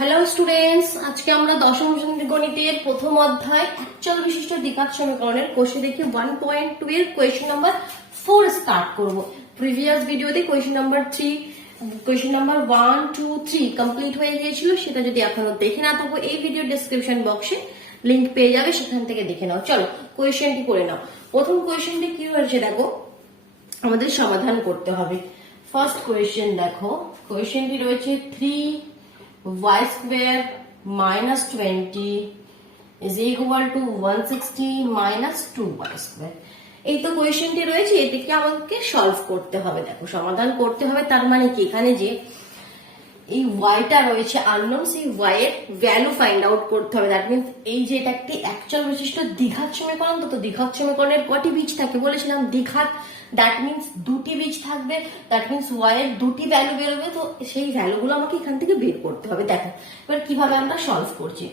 Hello students, আজকে আমরা দশম শ্রেণীর গণিতের প্রথম অধ্যায় অ্যাকচুয়াল বিশিষ্ট দ্বিঘাত সমীকরণের কোষে দেখি 1.2 এর কোয়েশ্চেন নাম্বার 4 স্টার্ট করব। প্রিভিয়াস ভিডিওতে question number 3, question number 1, 2, 3 complete হয়ে গিয়েছিল। সেটা যদি এখনো দেখে না থাকো এই ভিডিও ডেসক্রিপশন বক্সে লিংক পেয়ে যাবে, সেখান থেকে দেখে নাও। চলো কোয়েশ্চেনটি করে নাও। প্রথম কোয়েশ্চেনটি কি হয়েছে দেখো, আমাদের সমাধান করতে হবে। ফার্স্ট কোয়েশ্চেন দেখো, কোয়েশ্চেনটি রয়েছে 3y square minus 20 is equal to 160 minus 2y square। এই তো কোয়েশ্চেনটি রয়েছে, এটিকে আমাকে সলভ করতে হবে। দেখো সমাধান করতে হবে, তার মানে কি এখানে যে এই ওয়াইটা রয়েছে আননোন, সেই ওয়াই এর ভ্যালু ফাইন্ড আউট করতে হবে। দ্যাট মিনস এই যে এটা একটি অ্যাকচুয়াল বিশিষ্ট দ্বিঘাত সমীকরণ, তো দ্বিঘাত সমীকরণের কটি বীজ থাকে বলেছিলাম, দ্বিঘাত, দ্যাট মিনস দুটি বীজ থাকবে, দ্যাট মিনস ওয়াই এর দুটি ভ্যালু বেরোবে। তো সেই ভ্যালুগুলো আমাকে এখান থেকে বের করতে হবে। দেখো এবার কিভাবে আমরা সলভ করছি।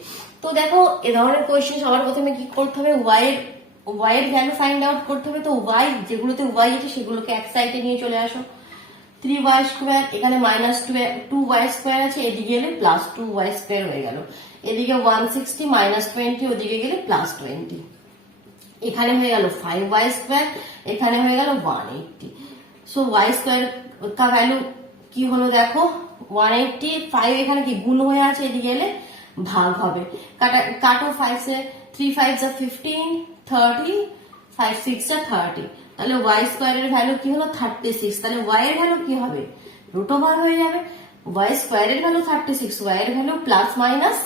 তো দেখো এ ধরনের কোয়েশ্চেন সবার প্রথমে কি করতে হবে, ওয়াই এর ভ্যালু ফাইন্ড আউট করতে হবে। তো ওয়াই যেগুলোতে ওয়াই আছে সেগুলোকে এক সাইডে নিয়ে চলে আসো। 3y স্কোয়ার, এখানে মাইনাস 2y স্কোয়ার আছে, এদিকে গেলে প্লাস 2y স্কোয়ার হয়ে গেল। এদিকে 160 মাইনাস 20, ওদিকে গেলে প্লাস 20। এখানে হয়ে গেল 5y স্কোয়ার, এখানে হয়ে গেল 180। সো y স্কোয়ার কা ভ্যালু কি হলো দেখো 180, 5 এখানে কি গুণ হয়ে আছে, এদিকে গেলে ভাগ হবে। কাটো 5 से 3 5 যা 15, 30, 5 6 যা 30। তাহলে y স্কোয়ারের ভ্যালু কি হলো 36। তাহলে y এর ভ্যালু কি হবে, রুট ওভার হয়ে যাবে। y স্কোয়ারের ভ্যালু 36, y এর value plus minus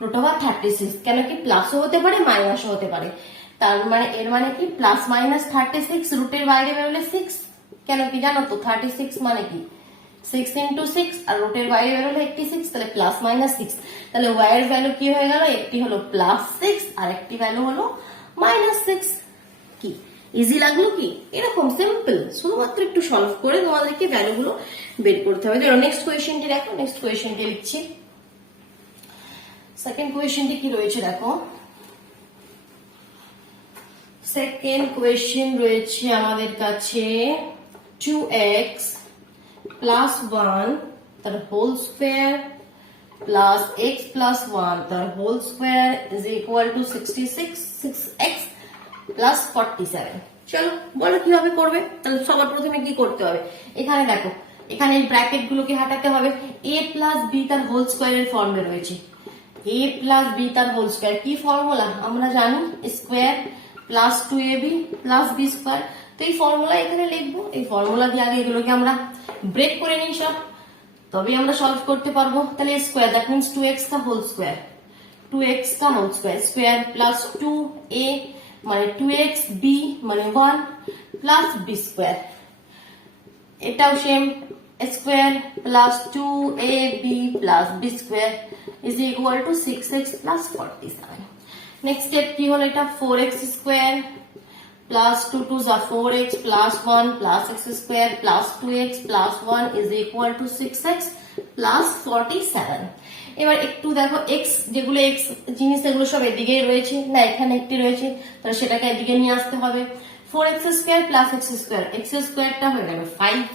root over 36। কেন কি প্লাসও হতে পারে মাইনাসও হতে পারে, তার মানে এর মানে কি প্লাস মাইনাস 36, রুটের বাইরে বেরোলে 6। কেন কি জানো তো 36 মানে কি 6 into 6, আর রুটের বাইরে বেরোলে 86, তাহলে প্লাস মাইনাস 6। তাহলে y এর ভ্যালু কি হয়ে গেল, একটি হলো প্লাস 6 আর একটি ভ্যালু হলো মাইনাস 6। কি ইজি লাগলো কি? এরকম সিম্পল, শুধুমাত্র একটু সলভ করে তোমাদেরকে ভ্যালুগুলো বের করতে হবে। নেক্সট কোয়েশ্চেনটি দেখো, নেক্সট কোয়েশ্চেনটি লিখছি। সেকেন্ড কোয়েশ্চেনটি কি রয়েছে দেখো, সেকেন্ড কোয়েশ্চেন রয়েছে আমাদের কাছে 2x plus 1 তার whole square plus x plus 1 তার whole square is equal to 66, 6x plus 47। চলো বলো কিভাবে করবে। তাহলে সবার প্রথমে কি করতে হবে, এখানে দেখো এখানে ব্র্যাকেট গুলোকে হাঁটাতে হবে। a প্লাস বি তার হোল স্কোয়ারের ফর্মে রয়েছে, a প্লাস বি তার হোল স্কোয়ার কি ফর্মুলা আমরা জানি, square plus 2ab plus b square. তো এই ফর্মুলা এখানে লিখবো, এই ফর্মুলা দিয়ে আগে এগুলোকে আমরা ব্রেক করে নিই সব, তবেই আমরা সলভ করতে পারবো। তাহলে স্কোয়ার দ্যাট মিনস 2x का হোল স্কোয়ার, 2x का whole square, square plus 2a মানে 2x, b মানে 1 প্লাস বি স্কোয়ার, এটাও same, square plus 2ab plus b square is equal to 6x plus 47। Next step কি হলো, এটা 4x square plus 2 2 যা 4x plus 1 plus x square plus 2x plus 1 is equal to 6x plus 47। এবার একটু দেখো x যেগুলো x জিনিস এগুলো সব এদিকে রয়েছে না, এখানে একটি রয়েছে, তাহলে সেটাকে এদিকে নিয়ে আসতে হবে। 4x square plus x square, x স্কোয়ারটা হয়ে যাবে 5,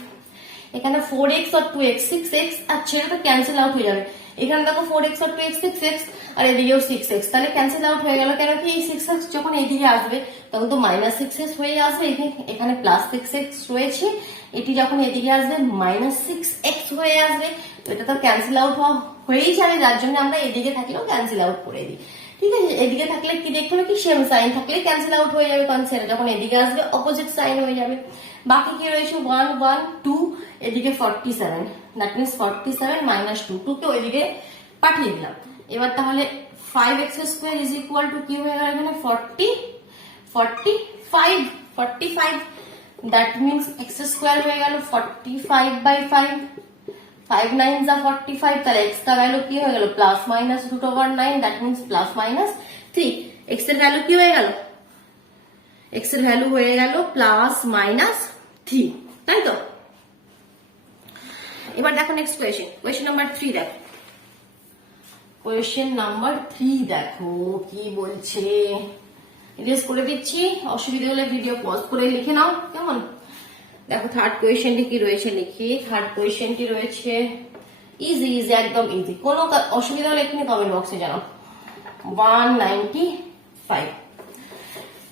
এখানে 4x আর 2x 6x, আর সেটা তো ক্যান্সেল আউট হয়ে যাবে। এখানে দেখো 4x আর 2x 6x, আর এদিকেও 6x, তাহলে ক্যান্সেল আউট হয়ে গেল। কেন কি এই 6x যখন এদিকে আসবে তখন তো মাইনাস 6x হয়ে আসবে, এখানে প্লাস 6x রয়েছে, এটি যখন এদিকে আসবে মাইনাস 6x হয়ে আসবে। তো এটা তো ক্যান্সেল আউট হয়েই যাবে, যার জন্য আমরা এদিকে থাকলেও ক্যান্সেল আউট করে দিই। ঠিক আছে, এদিকে থাকলে কি দেখতে হবে কি সেম সাইন থাকলে ক্যান্সেল আউট হয়ে যাবে, কারণ সেটা যখন এদিকে আসবে অপোজিট সাইন হয়ে যাবে। বাকি কি রয়েছে 1 1 2, এদিকে 47, দ্যাট মিনস 47 মাইনাস 2, 2 কে ওইদিকে পাঠিয়ে দিলাম। এবার তাহলে 5x square is equal two কি হয়ে গেল এখানে 45, দ্যাট মিনস x স্কোয়ার হয়ে গেল 45/5, 5 9 যা 45, তাহলে x का ভ্যালু কি হয়ে গেল plus minus root over 9, that means plus minus 3। x এর ভ্যালু কি হয়ে গেল, x এর ভ্যালু হয়ে গেল প্লাস মাইনাস 3, তাই তো। এবার দেখো নেক্সট কোয়েশ্চেন, কোয়েশ্চেন নাম্বার 3 দেখো, কোয়েশ্চেন নাম্বার 3 দেখো কি বলছে, ইরেজ করে দিচ্ছি, অসুবিধা হলে ভিডিও পজ করে লিখে নাও কেমন। দেখো থার্ড কোয়েশ্চেনটি কি রয়েছে লিখি। থার্ড কোয়েশ্চেনটি রয়েছে ইজি ইজি, একদম ইজি। কোনো অসুবিধা হলে এখানে কমেন্ট বক্সে জানাও। 195।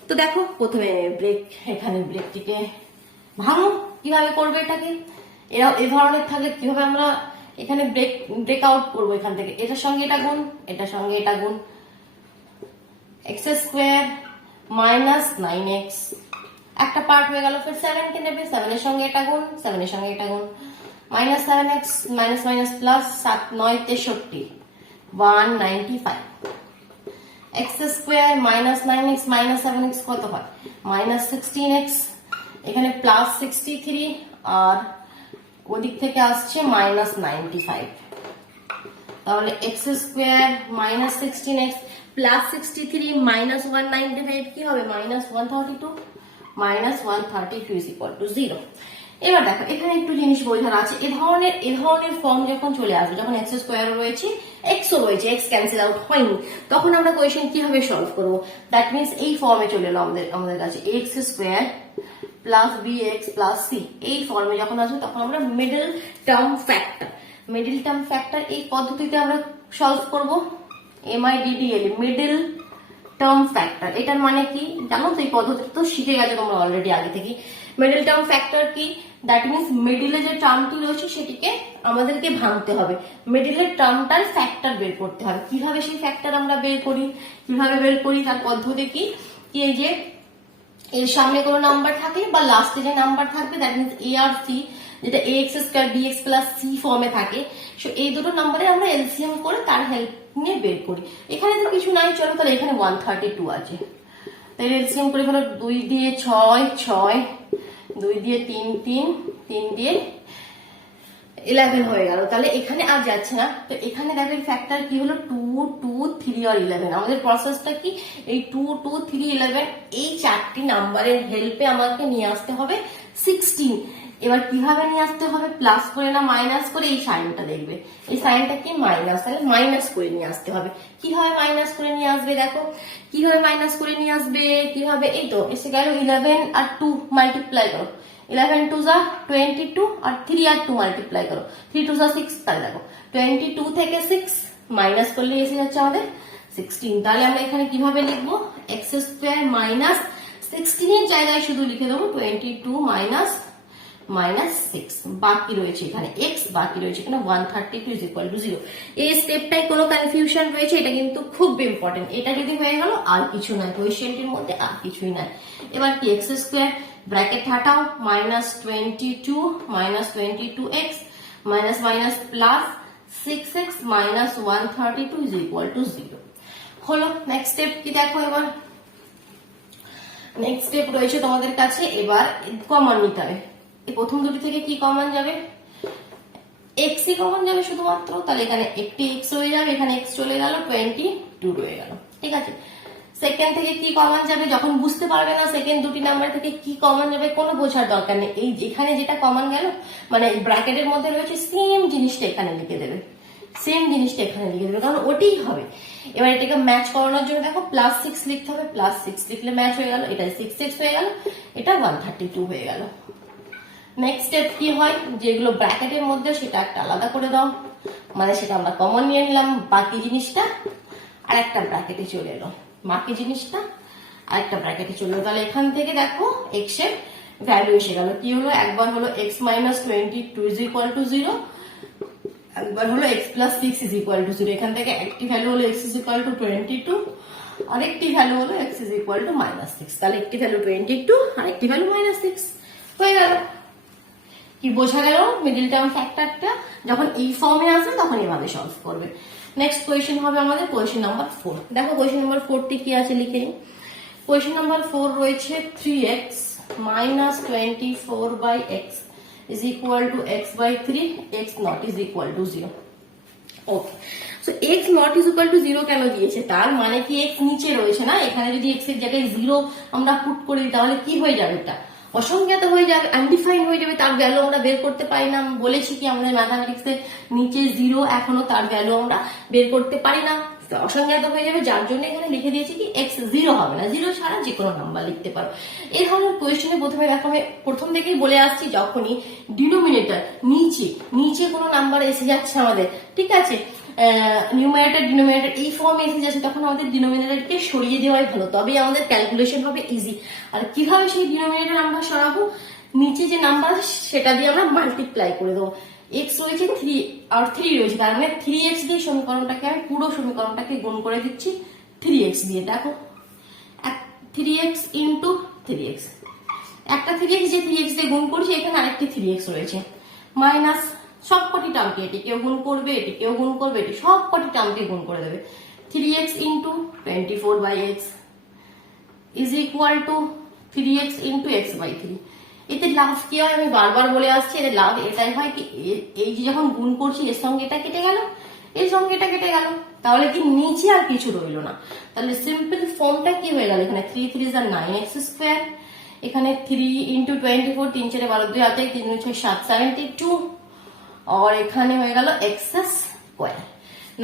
তো দেখো প্রথমে ব্রেক, এখানে ব্রেকটিকে ভাঙো। কিভাবে করবে এটাকে, এরা এই ধরনের থাকলে কিভাবে আমরা এখানে ব্রেক আউট করবো এখান থেকে? এটার সঙ্গে এটা গুণ, এটার সঙ্গে এটা গুণ, এক্স স্কোয়ার মাইনাস 9x, একটা পার্ট হয়ে গেল। ফের 7 কে নেবে, 7 এর সঙ্গে এটা গুণ, 7 এর সঙ্গে এটা গুণ, minus 7x minus minus plus 7 9 63, 195। X square minus 9x minus 7x কত হয়? মাইনাস 16x, এখানে প্লাস 63 আর ওদিক থেকে আসছে মাইনাস 95। তাহলে x square minus 16x plus 63 minus 195 কি হবে? Minus 132, minus 132 is equal to 0। এবার দেখো এখানে একটু জিনিস বোঝার আছে। এ ধরনের ফর্ম যখন চলে আসবে, যখন এক্স স্কোয়ার রয়েছে, এক্সও রয়েছে, এক্স ক্যান্সেল আউট হয়নি, তখন আমরা কোয়েশ্চেন কিভাবে সলভ করবো? দ্যাট মিনস এই ফর্মে চলে এলো আমাদের কাছে, x square plus b x plus c. এই ফর্মে যখন আসবে তখন আমরা মিডল টার্ম ফ্যাক্টর এই পদ্ধতিতে আমরা সলভ করব। MIDDL, middle term factor. এটার মানে কি জানো তো? এই পদ্ধতি তো শিখে গেছো তোমরা অলরেডি আগে থেকে। মিডল টার্ম ফ্যাক্টর কি? দ্যাট মিনস মিডিলে যে টার্মটি রয়েছে সেটিকে আমাদেরকে ভাঙতে হবে, মিডিলের টার্মটার ফ্যাক্টর বের করতে হবে। কিভাবে সেই ফ্যাক্টর আমরা বের করি তার পদ্ধতি কি? এই যে এর সামনে কোনো নাম্বার থাকলে বা লাস্টে যে নাম্বার থাকবে, দ্যাট মিনস এ আর সি, যেটা ax square bx plus c ফর্মে থাকে, সো এই দুটো নাম্বারে আমরা এলসিএম করে তার হেল্প নিয়ে বের করি। এখানে তো কিছু নাই, চলো তাহলে এখানে 132 আছে, তাই এলসিএম করে ফেলো। 2 দিয়ে 6 6, 2 দিয়ে 3 3, 3 দিয়ে 11 হয়ে গেল। তাহলে এখানে আর যাচ্ছে না। তো এখানে দেখো ফ্যাক্টর কি হলো? 2 2 3 আর 11। আমাদের প্রসেসটা কি? এই 2 2 3 11 এই চারটি নাম্বারের হেল্পে আমাকে নিয়ে আসতে হবে 16। এবার কিভাবে নিয়ে আসতে হবে? প্লাস করে না মাইনাস করে? এই সাইনটা দেখবে, এই সাইনটা কি? মাইনাস, তাহলে মাইনাস করে নিয়ে আসতে হবে। কিভাবে মাইনাস করে নিয়ে আসবে? দেখো কিভাবে মাইনাস করে নিয়ে আসবে, কিভাবে? এই তো এসে গেল 11 আর 2 মাল্টিপ্লাই করো, 11 2 যা 22 আর 3 আর 2 মাল্টিপ্লাই করো, 3 2 যা 6। তাহলে দেখো 22 থেকে 6 মাইনাস করলে এসে যাচ্ছে আমাদের 16। তাহলে আমরা এখানে কিভাবে লিখবো? এক্স স্কোয়ার মাইনাস 16 এর জায়গায় শুধু লিখে দেবো 22 মাইনাস 6, বাকি রয়েছে এখানে এক্স, বাকি রয়েছে এখানে 132 ইজ ইকুয়াল টু 0। এই স্টেপটাই কোনো কনফিউশন রয়েছে? এটা কিন্তু খুব ইম্পর্টেন্ট। এটা যদি হয়ে গেল আর কিছু নাই, কোয়েশ্চেনটির মধ্যে আর কিছুই নাই। এবার কি? এক্স স্কোয়ার ব্র্যাকেট হাটাও, minus 22 minus 22x minus minus plus 6x minus 132 is equal to 0 হলো। নেক্সট স্টেপ কি দেখো? এবার নেক্সট স্টেপ রয়েছে তোমাদের কাছে, এবার কমন নিতে হবে। এই প্রথম দুটি থেকে কি কমন যাবে? x ই কমন যাবে শুধুমাত্র। তাহলে এখানে একটি x হয়ে যাবে, এখানে x চলে গেল, 22 রয়ে গেল। ঠিক আছে। সেকেন্ড থেকে কি কমন যাবে? যখন বুঝতে পারবে না সেকেন্ড দুটি নাম্বার থেকে কি কমন যাবে, কোনো বোঝার দরকার নেই। এই এখানে যেটা কমন গেল, মানে ব্র্যাকেটের মধ্যে রয়েছে, সেম জিনিসটা এখানে লিখে দেবে, কারণ ওটাই হবে। এবার এটাকে ম্যাচ করানোর জন্য দেখো প্লাস 6 লিখতে হবে, প্লাস 6 লিখলে ম্যাচ হয়ে গেল, এটা 6x হয়ে গেল, এটা 132 হয়ে গেল। নেক্সট স্টেপ কি হয়? যেগুলো ব্র্যাকেটের মধ্যে সেটা একটা আলাদা করে দাও, মানে সেটা আমরা কমন নিয়ে নিলাম, বাকি জিনিসটা আর একটা ব্র্যাকেটে চলে এলো, তাহলে এখান থেকে দেখো x এর ভ্যালু এসে গেল। কি হলো? একবার হলো x minus 22 is equal to 0, একবার হলো x plus 6 is equal to 0। এখান থেকে একটি ভ্যালু হলো x ইজ ইকুয়াল টু 22, আরেকটি ভ্যালু হলো x is equal two minus 6। তাহলে একটি ভ্যালু 22 আর একটি ভ্যালু মাইনাস 6 হয়ে গেল। কি বোঝা গেল? মিডল টার্ম ফ্যাক্টরটা যখন এই ফর্মে আসে তখন এভাবে সলভ করবে। নেক্সট কোয়েশ্চেন হবে আমাদের কোয়েশ্চেন নাম্বার 4। দেখো কোয়েশ্চেন নাম্বার 4টি কি আছে লিখে নিই। কোয়েশ্চেন নাম্বার 4 রয়েছে 3x minus 24 by x is equal to x by 3, x not is equal to 0. Okay, so x not is equal to 0 কেন দিয়েছে? তার মানে কি x নিচে রয়েছে না, এখানে যদি x এর জায়গায় 0 আমরা পুট করে দিই তাহলে কি হয়ে যাবে? এটা অসংজ্ঞাত হয়ে যাবে, আনডিফাইন্ড হয়ে যাবে, তার ভ্যালু আমরা বের করতে পারি না। বলেছি কি আমাদের ম্যাথামেটিক্সে নিচে 0, এখনো তার ভ্যালু আমরা বের করতে পারি না। অসংজ্ঞাত হয়ে যাবে, যার জন্য এখানে লিখে দিয়েছি কি এক্স, জিরো হবে না, জিরো ছাড়া যে কোনো নাম্বার লিখতে পারো। এই ধরনের কোয়েশ্চেনে প্রথমে দেখো আমি প্রথম থেকেই বলে আসছি, যখনই ডিনোমিনেটর নিচে কোনো নাম্বার এসে যাচ্ছে আমাদের, ঠিক আছে, নিউমারেটর ডিনোমিনেটর এই ফর্মে এসে যাচ্ছে, তখন আমাদের ডিনোমিনেটরকে সরিয়ে দেওয়াই ভালো, তবেই আমাদের ক্যালকুলেশন হবে ইজি। আর কিভাবে সেই ডিনোমিনেটর আমরা সরাবো, নিচে যে নাম্বার সেটা দিয়ে আমরা মাল্টিপ্লাই করে দেবো। এক্স রয়েছে 3 আর 3 রয়েছে, তার মানে 3x দিয়ে সমীকরণটাকে আমি পুরো সমীকরণটাকে গুণ করে দিচ্ছি 3x দিয়ে। দেখো 3x ইন্টু 3x, একটা 3x যে 3x দিয়ে গুণ করছি, এখানে আরেকটি 3x রয়েছে, মাইনাস সবকটি টার্মকে এটিকেও গুণ করবে, এটিকেও গুণ করবে, এটি সবকটি টার্মকে গুণ করে দেবে। 3x into 24/x is equal to 3x into x by 3। এতে লাভ কি হয় আমি বারবার বলে আসছি, এর লাভ এটাই হয় কি, এই যে যখন গুণ করছি এর সঙ্গে এটা কেটে গেল, এর সঙ্গে এটা কেটে গেল, তাহলে কি নিচে আর কিছু রইল না। তাহলে সিম্পল ফর্মটা কি হয়ে গেল, এখানে 3 3 আর 9x স্কোয়ার, এখানে 3 ইন্টু 24, 3 4 12 2 আতে 3 6 7 72, और এখানে হয়ে গেল x square,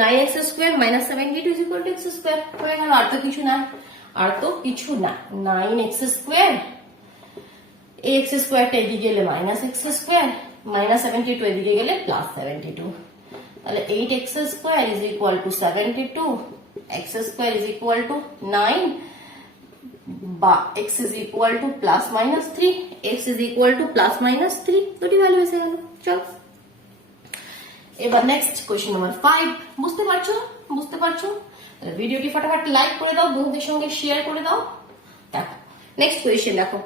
9x square minus 72 is equal two x square হয়ে গেল। আর তো কিছু না, আর তো কিছু না, 9x স্কোয়ার, এক্স স্কোয়ারটা এদিকে গেলে মাইনাস এক্স স্কোয়ার, মাইনাস 72 এদিকে গেলে প্লাস 72, তাহলে 8x square is equal two 72, x square is equal two 9 বা x is equal two plus minus 3, x is equal two plus minus 3, দুটি ভ্যালু এসে গেল। চলো এবার নেক্সট কোয়েশ্চেন নাম্বার 5। বুঝতে পারছো? তাহলে ভিডিওটি ফটাফট লাইক করে দাও, বন্ধুদের সঙ্গে শেয়ার করে দাও। দেখো নেক্সট কোয়েশ্চেন, দেখো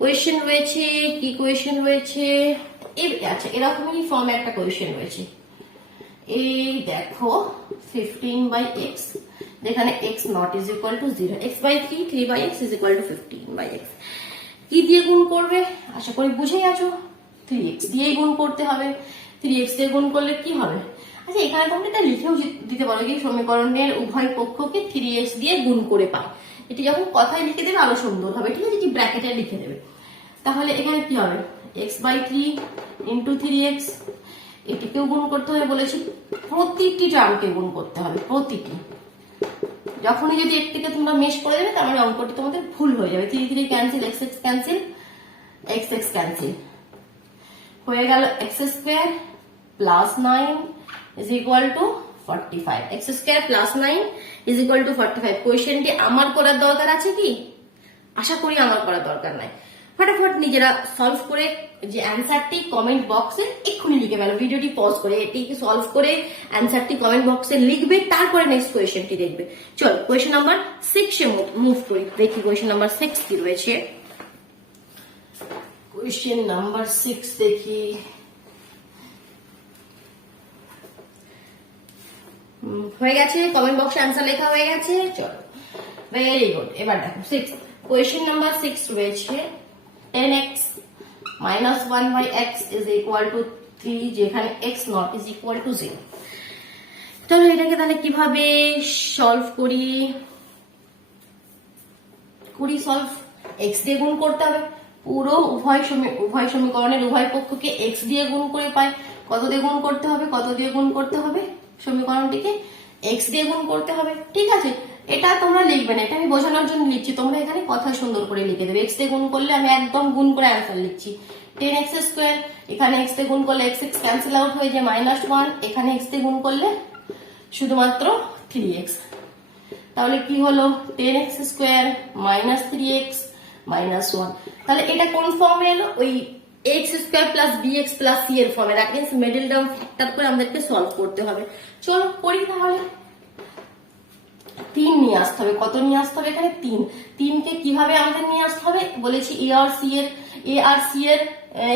কোয়েশ্চেন রয়েছে কি, কোয়েশ্চেন রয়েছে আচ্ছা এরকমই ফর্মে একটা কোয়েশ্চেন রয়েছে, এই দেখো 15/x, যেখানে x not is equal to 0, x by 3, 3/x is equal to 15/x। কি দিয়ে গুণ করবে, আশা করি বুঝে গেছো, 3x দিয়েই গুণ করতে হবে। 3x দিয়ে গুণ করলে কি হবে, আচ্ছা এখানে তোমরা এটা লিখেও দিতে পারো কি, সমীকরণের উভয় পক্ষকে 3x দিয়ে গুণ করে পাই, এটি যখন কথায় লিখে দেবে আরো সুন্দর হবে, ঠিক আছে, এটি ব্র্যাকেটে লিখে দেবে। তাহলে এখানে কি হবে, x বাই 3 ইন্টু 3x, এটিকেও গুণ করতে হবে বলেছি, প্রতিটি টার্মকে গুণ করতে হবে, প্রতিটি। যখনই যদি এর থেকে তোমরা মেশ করে দেবে, তার মানে অঙ্কটি তোমাদের ভুল হয়ে যাবে। 3 3 cancel, x x cancel, x x cancel, হয়ে গেল x square plus 9 is equal two 45, x square plus 9 is equal two 45। কোয়েশ্চেনটি আমার করার দরকার আছে কি, আশা করি আমার করার দরকার নাই। ফটাফট নিজেরা সলভ করে যে অ্যান্সারটি কমেন্ট বক্সে এক্ষুনি লিখে ফেলো, ভিডিওটি পজ করে এটিকে সলভ করে অ্যান্সারটি কমেন্ট বক্সে লিখবে, তারপরে নেক্সট কোয়েশ্চেনটি দেখবে। চল কোয়েশ্চেন নাম্বার 6 এ মুভ করি, দেখি কোয়েশ্চেন নাম্বার 6 কি রয়েছে। কোয়েশ্চেন নাম্বার 6 দেখি, হয়ে গেছে, কমেন্ট বক্সে অ্যান্সার লেখা হয়ে গেছে। চলো ভেরি গুড। এবার দেখো 6 কোয়েশ্চেন নাম্বার 6 রয়েছে 10x minus 1/x is equal to 3, যেখানে x not is equal to 0। চলো এটাকে তাহলে কিভাবে সলভ করি সলভ, x দিয়ে গুণ করতে হবে, পুরো উভয় সমীকরণের উভয় পক্ষকে x দিয়ে গুণ করে পাই। কত দিয়ে গুণ করতে হবে, সমীকরণটিকে x দিয়ে গুণ করতে হবে, ঠিক আছে। এটা তোমরা লিখবে না, এটা আমি বোঝানোর জন্য লিখছি, তোমরা এখানে কথা সুন্দর করে লিখে দেবে। x দিয়ে গুণ করলে আমি একদম গুণ করে অ্যান্সার লিখছি, 10x স্কোয়ার, এখানে x দিয়ে গুণ করলে x x ক্যান্সেল আউট হয়ে যায় -1, এখানে x দিয়ে গুণ করলে শুধুমাত্র 3x, তাহলে কি হলো 10x square minus 3x minus 1। তাহলে এটা কোন ফর্মে এলো, ওই x square plus bx plus c এর ফর্মে, that means middle term factor করে আমাদেরকে সলভ করতে হবে। চলো করি তাহলে। 3 নিয়ে আসতে হবে, কত নিয়ে আসতে হবে, এখানে 3 কে কিভাবে আমাদের নিয়ে আসতে হবে বলেছি, এ আর সি এর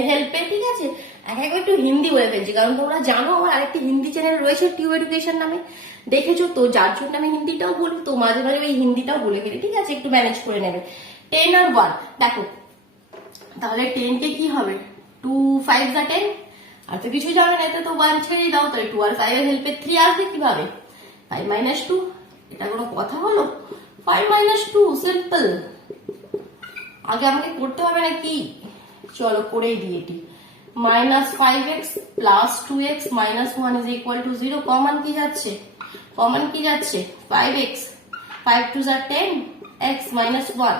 হেল্পে, ঠিক আছে। একবার একটু হিন্দি বলে ফেলছি, কারণ তোমরা জানো আমার আরেকটি হিন্দি চ্যানেল রয়েছে টিউ এডুকেশন নামে, দেখেছো তো, যার জন্য আমি হিন্দিটাও বলি, তো মাঝে মাঝে ওই হিন্দিটাও বলে ফেলি, ঠিক আছে, একটু ম্যানেজ করে নেবে। 10 আর 1 দেখো, তাহলে 10 কে কি হবে, 2 5 যা 10, আর তো কিছু যাবে না, এটা তো 1 ছেড়ে দাও, তাহলে 2 আর 5 এর হেল্পে 3 আসবে কিভাবে, 5 minus 2, এটা কোনো কথা হলো, 5 minus 2 সিম্পল, আগে আমাকে করতে হবে নাকি, চলো করেই দিই এটি। -5x plus 2x minus 1 is equal to 0, common কি যাচ্ছে, কমন কি যাচ্ছে 5x, 5 2 যা 10, x minus 1।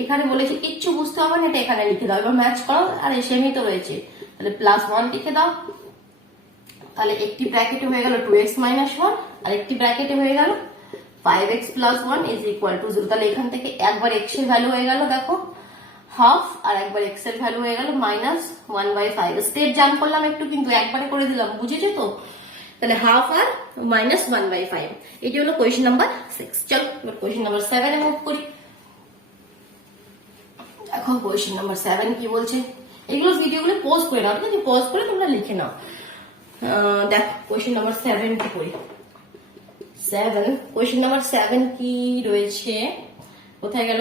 এখানে বলেছে কিচ্ছু বুঝতে হবে না, এটা এখানে লিখে দাও। এবার ম্যাচ করো, আর সেমই তো রয়েছে, তাহলে +1 লিখে দাও। তাহলে একটি ব্র্যাকেটে হয়ে গেল 2x minus 1, আর একটি ব্র্যাকেটে হয়ে গেল 5x plus 1 is equal to 0। তাহলে এখান থেকে একবার x এর ভ্যালু হয়ে গেল দেখো হাফ, আর একবার x এর ভ্যালু হয়ে গেল -1/5। স্টেপ জাম্প করলাম একটু, কিন্তু একবারে করে দিলাম, বুঝেছো তো? তাহলে হাফ আর -1/5। এটি হলো কোয়েশ্চেন নাম্বার 6। চলো এবার কোয়েশ্চেন নাম্বার 7 এ মুভ করি। দেখো কোয়েশ্চেন নাম্বার 7 কি বলছে। এগুলো ভিডিওগুলো পজ করে নাও, ঠিক আছে? পজ করে তোমরা লিখে নাও। দেখো কোয়েশ্চেন নাম্বার 7 কি করি। 7 কোয়েশ্চেন নাম্বার 7 কি রয়েছে, কোথায় গেল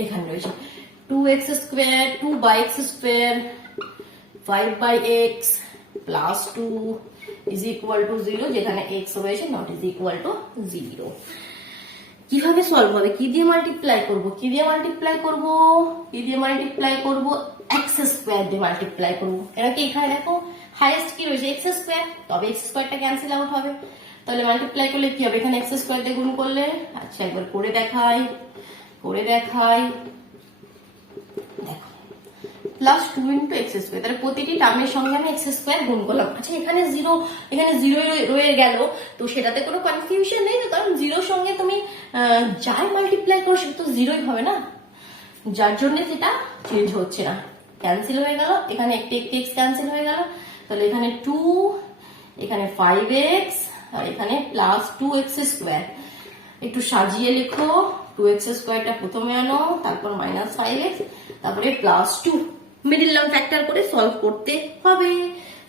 এখানে রয়েছে 2x square 2x square 5x plus 2 is equal to 0, যেখানে x রয়েছে নট ইজ ইকুয়াল টু 0। কিভাবে সলভ হবে? কি দিয়ে মাল্টিপ্লাই করব? x স্কয়ার দিয়ে মাল্টিপ্লাই করব। এরা কি এখানে দেখো হাইয়েস্ট কি রয়েছে x স্কয়ার, তবে x স্কয়ারটা ক্যান্সেল আউট হবে। তাহলে মাল্টিপ্লাই করলে কি হবে? এখানে x স্কয়ার দিয়ে গুণ করলে, আচ্ছা একবার করে দেখাই, দেখো +2 × x স্কয়ার। তাহলে প্রতিটি টার্মের সঙ্গে আমি x স্কয়ার গুণ করলাম। আচ্ছা এখানে 0 রয়ে গেল, তো সেটাতে কোনো কনফিউশন নেই তো, কারণ 0 সঙ্গে তুমি যাই মাল্টিপ্লাই করো সেটা তো 0ই হবে না, যার জন্য সেটা চেঞ্জ হচ্ছে না, ক্যান্সেল হয়ে গেল। এখানে একটি x ক্যান্সেল হয়ে গেল, তাহলে এখানে 2, এখানে 5x, আর এখানে +2x স্কয়ার। একটু সাজিয়ে লেখো, 2x স্কয়ারটা প্রথমে আনো, তারপর -5x, তারপরে +2, মিডল টার্ম ফ্যাক্টর করে সলভ করতে হবে।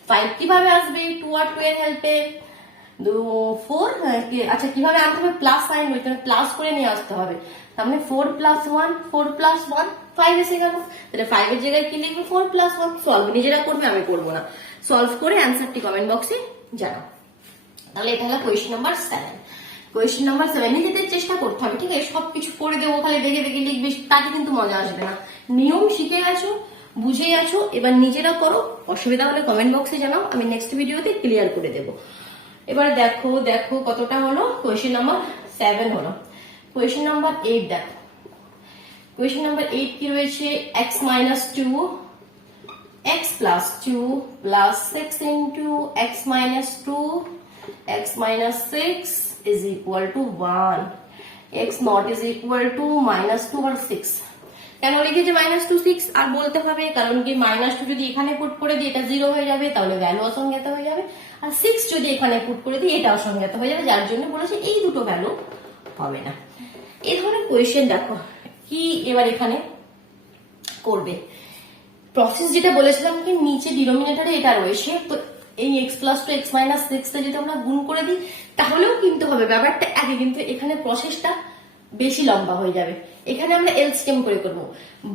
5 কিভাবে আসবে? 2 আর 2 এর হেল্পে 4। আচ্ছা কিভাবে আনতে হবে? প্লাস সাইন রয়েছে, প্লাস করে নিয়ে আসতে হবে। তার মানে 4 + 1 5 এসে গেল। তাহলে 5 এর জায়গায় কি লিখবে? 4 + 1। সলভ নিজেরা করবে, আমি করবো না। সলভ করে অ্যান্সারটি কমেন্ট বক্সে জানাও। তাহলে এটা হলো কোয়েশ্চেন নাম্বার 7। কোয়েশ্চেন নাম্বার 7 নিজেদের চেষ্টা করতে হবে, ঠিক আছে? সবকিছু করে দেবো, খালি দেখে লিখবে, তাতে কিন্তু মজা আসবে না। নিয়ম শিখে গেছো, বুঝে গেছো, এবার নিজেরা করো। অসুবিধা হলে কমেন্ট বক্সে জানাও, আমি নেক্সট ভিডিওতে ক্লিয়ার করে দেবো। এবার দেখো কতটা হলো। কোয়েশ্চেন নাম্বার 7 হলো। কোয়েশ্চেন নাম্বার 8 দেখো। কোয়েশ্চেন নাম্বার 8 কি রয়েছে? x - 2 x + 2 + 6 × x - 2 x - 6 is equal to 1, x not is equal to -2 আর 6। কেন লিখেছে -2 6? আর বলতে হবে, কারণ কি -2 যদি এখানে পুট করে দিই এটা 0 হয়ে যাবে, তাহলে ভ্যালু অসংজ্ঞাত হয়ে যাবে। আর 6 যদি এখানে পুট করে দিই এটা অসংজ্ঞাত হয়ে যাবে, যার জন্য বলেছে এই দুটো ভ্যালু হবে না। এই ধরনের কোয়েশ্চেন দেখো কি এবার এখানে করবে। প্রসেস যেটা বলেছিলাম কি, নিচে ডিনোমিনেটরে এটা রয়েছে, তো এই x + 2 x - 6 তে যদি আমরা গুণ করে দিই তাহলেও কিন্তু হবে, ব্যাপারটা একই, কিন্তু এখানে প্রসেসটা বেশি লম্বা হয়ে যাবে। এখানে আমরা এলসিএম করে করবো,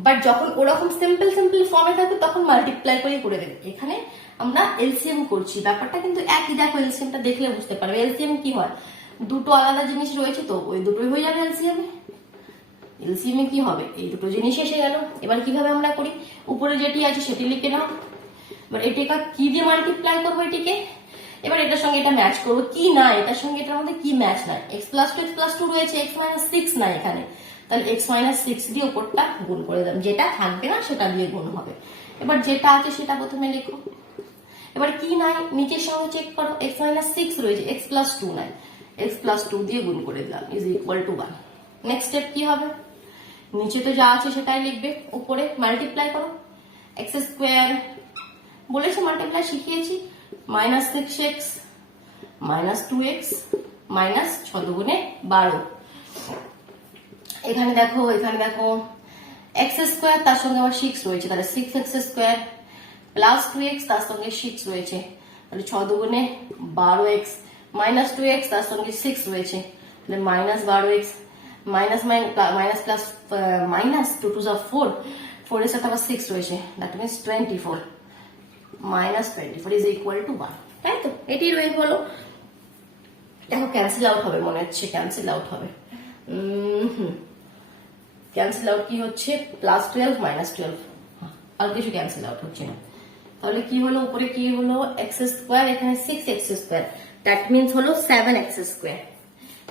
বাট যখন ওরকম সিম্পল ফর্মে থাকবে তখন মাল্টিপ্লাই করে দেবে। এখানে আমরা এলসিএম করছি, ব্যাপারটা কিন্তু একই। দেখো এলসিএমটা দেখলে বুঝতে পারবে এলসিএম কি হয়। দুটো আলাদা জিনিস রয়েছে, তো ওই দুটোই হয়ে যাবে এলসিএমে। এলসিএমে কি হবে? এই দুটো জিনিস এসে গেল। এবার কিভাবে আমরা করি, উপরে যেটি আছে সেটি লিখে নাও। এবার এটাকে কি দিয়ে মাল্টিপ্লাই করবো এটিকে, এবার এটার সঙ্গে এটা ম্যাচ করবো কি না, এটার সঙ্গে এটার মধ্যে কি ম্যাচ নাই। x + 2 রয়েছে, x - 6 নাই এখানে, তাহলে x - 6 দিয়ে উপরটা গুণ করে দিলাম, যেটা থাকবে না সেটা দিয়ে গুণ হবে। এবার যেটা আছে সেটা প্রথমে লেখো। এবার কি নাই নিচের সঙ্গে চেক করো, x - 6 রয়েছে, x + 2 নাই, x + 2 দিয়ে গুণ করে দিলাম is equal two 1। Next step কি হবে? নিচে তো যা আছে সেটাই লিখবে, উপরে মাল্টিপ্লাই করো। x স্কয়ার বলেছে, মাল্টিপ্লাই শিখিয়েছি, -6x -2x -6 দুগুণে 12। এখানে দেখো x স্কয়ার তার সঙ্গে আবার 6 রয়েছে, তাহলে 6x স্কয়ার + 2x তার সঙ্গে 6 রয়েছে, তাহলে 6 দুগুণে 12x -2x তার সঙ্গে 6 রয়েছে, তাহলে -12x -2 2 4, 4 এর সাথে আবার 6 রয়েছে, that means 24 -24 is equal two 1। তাই তো, এটি রয়ে হলো। দেখো ক্যান্সেল আউট হবে, মনে হচ্ছে ক্যান্সেল আউট হবে। ক্যান্সেল আউট কি হচ্ছে? +12 -12, আর কিছু ক্যান্সেল আউট হচ্ছে না। তাহলে কি হলো, উপরে কি হলো এক্স স্কোয়ার, এখানে 6x স্কোয়ার, দ্যাট মিনস হলো 7x স্কোয়ার,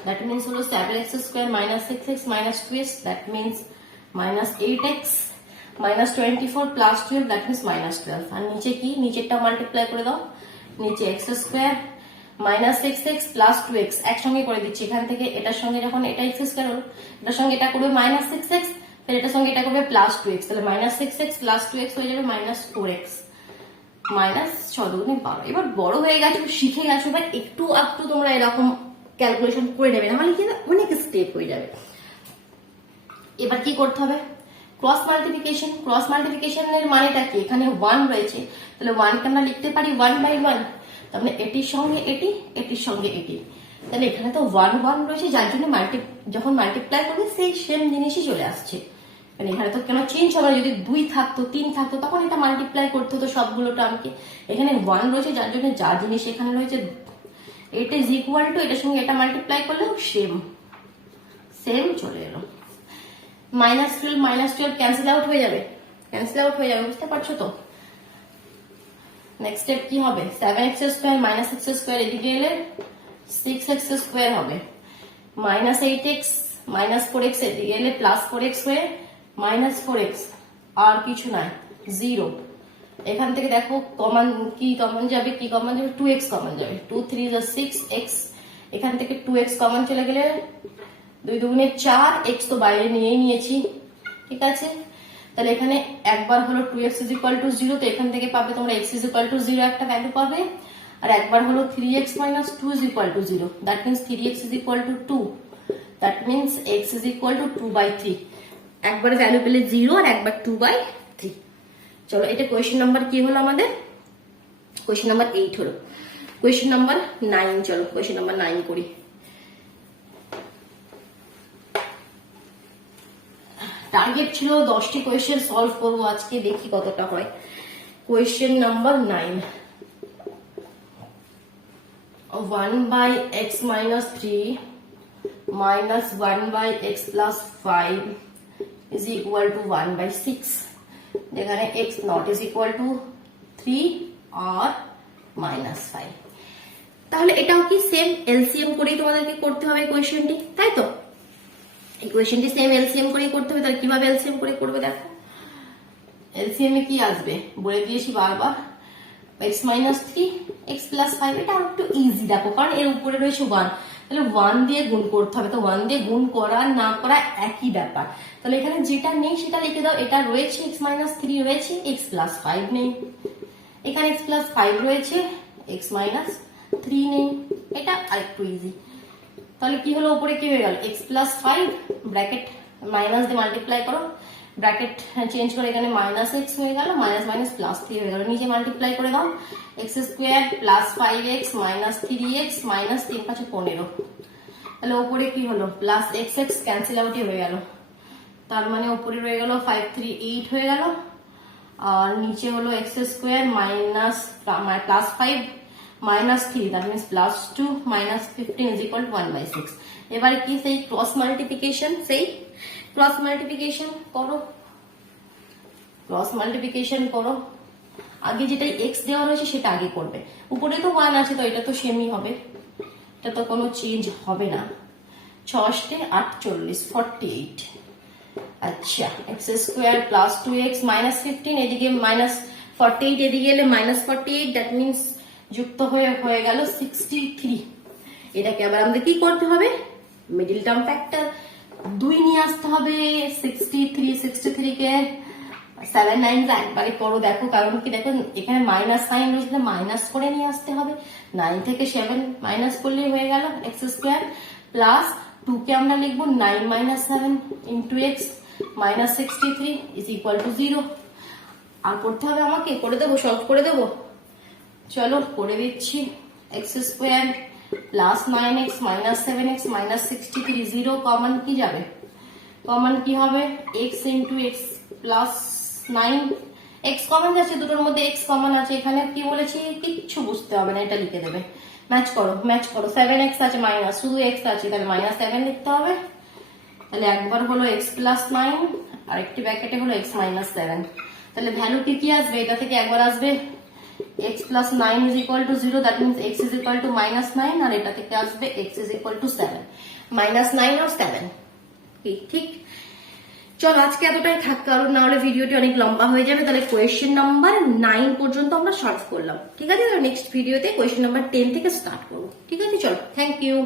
দ্যাট মিনস হলো 7x square minus 6x minus 2x, that means minus 8x minus 24 plus 12, that means minus 12। আর নিচে কি, নিচেরটা মাল্টিপ্লাই করে দাও, নিচে x square minus 6x plus 2x একসঙ্গে করে দিচ্ছি, এখান থেকে এটার সঙ্গে যখন এটা এক্স স্কোয়ার হলো, এটার সঙ্গে এটা করবে মাইনাস 6x, তাহলে এটার সঙ্গে এটা করবে প্লাস 2x, তাহলে মাইনাস 6x প্লাস 2x হয়ে যাবে মাইনাস 4x মাইনাস 6×12। এবার বড় হয়ে গেছো, শিখে গেছো, এবার একটু একটু তোমরা এরকম ক্যালকুলেশন করে নেবে, নাহলে কি অনেক স্টেপ হয়ে যাবে। এবার কি করতে হবে, ক্রস মাল্টিপ্লিকেশন। ক্রস মাল্টিপ্লিকেশনের মানেটা কি, এখানে 1 রয়েছে, তাহলে 1 কে আমরা লিখতে পারি 1/1, তাহলে এটির সঙ্গে এটি, এটির সঙ্গে এটি, তাহলে এখানে তো 1 1 রয়েছে, যার জন্য যখন মাল্টিপ্লাই করবে সেই সেম জিনিসই চলে আসছে। মানে এখানে তো কেন চেঞ্জ হবে না, যদি 2 থাকতো 3 থাকতো তখন এটা মাল্টিপ্লাই করতে হতো সবগুলো টার্মকে, এখানে 1 রয়েছে যার জন্য যা জিনিস এখানে রয়েছে এটা ইজ ইকুয়াল টু এটার সঙ্গে এটা মাল্টিপ্লাই করলেও সেম সেম চলে এলো। -12 ক্যান্সেল আউট হয়ে যাবে, ক্যান্সেল আউট হয়ে যাবে, বুঝতে পারছো তো। নেক্সট স্টেপ কি হবে, 7x square minus x square এদিকে এলে 6x স্কোয়ার হবে, মাইনাস 8x মাইনাস 4x এদিকে এলে প্লাস 4x হয়ে মাইনাস 4x, আর কিছু নাই 0। এখান থেকে দেখো কমন কি কমন যাবে, কি কমন যাবে, 2x কমন যাবে, 2 3 is 6x, এখান থেকে 2x কমন চলে গেলে 2 2 4, x তো বাইরে নিয়েই নিয়েছি, ঠিক আছে। তাহলে এখানে একবার হলো 2x is equal to 0, তো এখান থেকে পাবে তোমরা x is equal to 0 একটা ভ্যালু পাবে, আর একবার হলো 3x minus 2 is equal to 0, that means 3x is equal to 2, that means x is equal to 2/3, একবার ভ্যালু পেলে 0 আর একবার 2/3। চলো এটা কোয়েশ্চেন নাম্বার কি হলো আমাদের, কোয়েশ্চেন নাম্বার 8 হলো। কোয়েশ্চেন নাম্বার 9, চলো কোয়েশ্চেন নাম্বার 9 করি। টার্গেট ছিল 10টি কোয়েশ্চেন সলভ করবো আজকে, দেখি কতটা হয়। Question number 9, 1/x minus 3 minus 1/x plus 5 is equal to 1/6, যেখানে x not is equal to 3 or -5। তাহলে এটাও কি সেম এলসিএম করেই তোমাদেরকে করতে হবে কোয়েশ্চেনটি, তাই তো। এই কোয়েশ্চেনটি সেম এলসিএম করেই করতে হবে, তাহলে কিভাবে এলসিএম করে করবে দেখো। এলসিএম এ কি আসবে বলে দিয়েছি বারবার, x minus 3 x plus 5, এটা একটু ইজি দেখো, কারণ এর উপরে রয়েছে 1, তাহলে 1 দিয়ে গুণ করতে হবে, তো 1 দিয়ে গুণ করা না করা একই ব্যাপার, তাহলে এখানে যেটা নেই সেটা লিখে দাও। এটা রয়েছে x minus 3 রয়েছে, x plus 5 নেই, এখানে x plus 5 রয়েছে, x minus 3 নেই, এটা আরেকটু ইজি। তাহলে কি হলো, উপরে কি হয়ে গেল, x plus 5 ব্র্যাকেট মাইনাস দিয়ে মাল্টিপ্লাই করো, ব্র্যাকেট চেঞ্জ করে এখানে মাইনাস x হয়ে গেল, মাইনাস মাইনাস প্লাস 3 হয়ে গেল, নিচে মাল্টিপ্লাই করে দাও, x square plus 5x minus 3x minus 3 5 15, তাহলে উপরে কি হলো প্লাস x ক্যান্সেল আউটই হয়ে গেল, তার মানে উপরে রয়ে গেল 5 3 8 হয়ে গেল, আর নিচে হলো x square minus plus 5 minus 3, that means plus 2 minus 15 is equal two 1/6। এবারে কি সেই ক্রস মাল্টিপ্লিকেশন, সেই ক্রস মাল্টিপ্লিকেশন করো, ক্রস মাল্টিপ্লিকেশন করো। আগে যেটা x দেওয়া রয়েছে সেটা আগে করবে, উপরে তো 1 আছে তো এটা তো সেমই হবে, এটা তো কোনো চেঞ্জ হবে না। 6 48 48, আচ্ছা x square plus 2x minus 15, এদিকে মাইনাস 48 এদিকে এলে মাইনাস 48, দ্যাট মিনস যুক্ত হয়ে গেল 63। এটাকে আবার আমাদের কি করতে হবে, মিডিল টার্ম ফ্যাক্টর 2 নিয়ে আসতে হবে, 63 কে 7 9 একবারে করো দেখো, কারণ কি দেখো এখানে মাইনাস সাইন রয়েছে, মাইনাস করে নিয়ে আসতে হবে, 9 থেকে 7 মাইনাস করলে হয়ে গেল x স্কোয়ার প্লাস 2 কে আমরা লিখবো 9 - 7 into x minus 63 is equal to 0। আর করতে হবে আমাকে, করে দেবো, সলভ করে দেবো, চলো করে দিচ্ছি। x square plus 9x minus 7x minus 63, 0 common কি যাবে, কমন কি হবে x into x plus 9, x common যাচ্ছে, দুটোর মধ্যে x কমন আছে, এখানে কি বলেছি কিচ্ছু বুঝতে হবে না, এটা লিখে দেবে, ম্যাচ করো ম্যাচ করো, 7x আছে মাইনাস, শুধু x আছে, তাহলে মাইনাস 7 লিখতে হবে, তাহলে একবার হলো x প্লাস 9 আর একটি ব্র্যাকেটে হলো x মাইনাস 7, তাহলে ভ্যালু কি কি আসবে, এটা থেকে একবার আসবে x plus 9 is equal to 0, that means x is equal two -9, আর এটা থেকে আসবে x ইজ ইকুয়াল টু 7, -9 আর 7। ঠিক, চলো আজকে এতটাই থাক, কারণ না হলে ভিডিওটি অনেক লম্বা হয়ে যাবে। তাহলে কোয়েশ্চেন নাম্বার 9 পর্যন্ত আমরা সলভ করলাম, ঠিক আছে? নেক্সট ভিডিওতে কোয়েশ্চেন নাম্বার 10 থেকে স্টার্ট করবো, ঠিক আছে? চলো, থ্যাংক ইউ।